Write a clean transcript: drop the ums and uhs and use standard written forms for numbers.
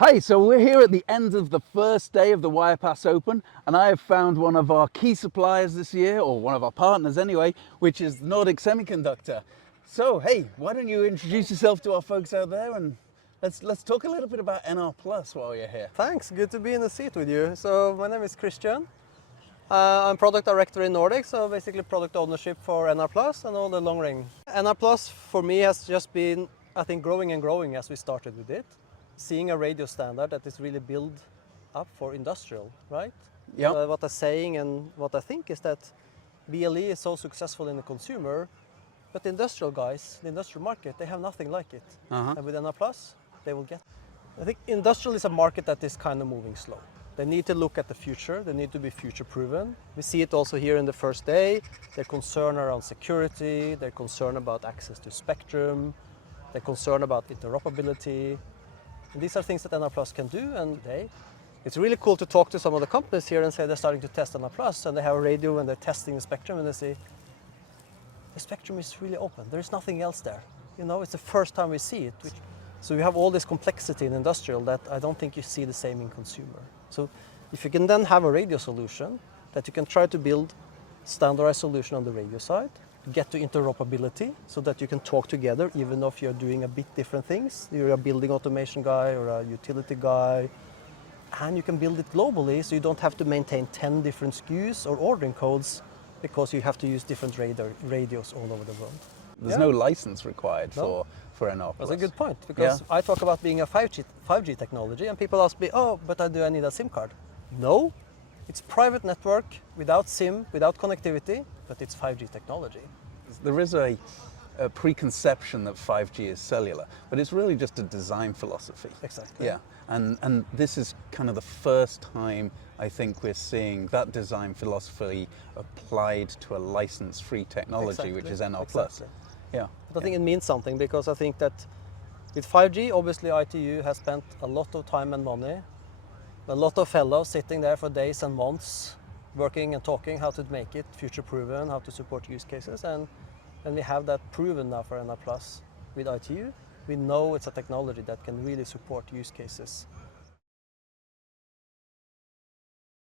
Hi, so we're here at the end of the first day of the Wirepas Open, and I have found one of our key suppliers this year, or one of our partners anyway, which is Nordic Semiconductor. So, hey, why don't you introduce yourself to our folks out there, and let's talk a little bit about NR Plus while you're here. Thanks, good to be in the seat with you. So my name is Christian. I'm product director in Nordic, so basically product ownership for NR Plus and all the long range. NR Plus for me has just been, I think, growing and growing as we started with it. Seeing a radio standard that is really built up for industrial, right? Yeah. What I'm saying and what I think is that BLE is so successful in the consumer, but the industrial guys, the industrial market, they have nothing like it. And with NR Plus, they will get. I think industrial is a market that is kind of moving slow. They need to look at the future, they need to be future proven. We see it also here in the first day. They're concerned around security, they're concerned about access to spectrum, they're concerned about interoperability. And these are things that NR Plus can do, and it's really cool to talk to some of the companies here and say they're starting to test NR Plus, and they have a radio and they're testing the spectrum, and they say, the spectrum is really open, there's nothing else there. You know, it's the first time we see it. So you have all this complexity in industrial that I don't think you see the same in consumer. So if you can then have a radio solution that you can try to build standardized solution on the radio side, get to interoperability so that you can talk together even if you're doing a bit different things. You're a building automation guy or a utility guy, and you can build it globally so you don't have to maintain 10 different SKUs or ordering codes because you have to use different radios all over the world. There's no license required for NR Plus. That's a good point, because I talk about being a 5G technology and people ask me, oh, but do I need a SIM card? No, it's private network without SIM, without connectivity, but it's 5G technology. There is a preconception that 5G is cellular, but it's really just a design philosophy. Exactly. Yeah, and this is kind of the first time I think we're seeing that design philosophy applied to a license-free technology, which is NR Plus. Yeah. But I think it means something, because I think that with 5G, obviously ITU has spent a lot of time and money, a lot of fellows sitting there for days and months, working and talking how to make it future proven, how to support use cases, and we have that proven now for NR Plus with ITU. We know it's a technology that can really support use cases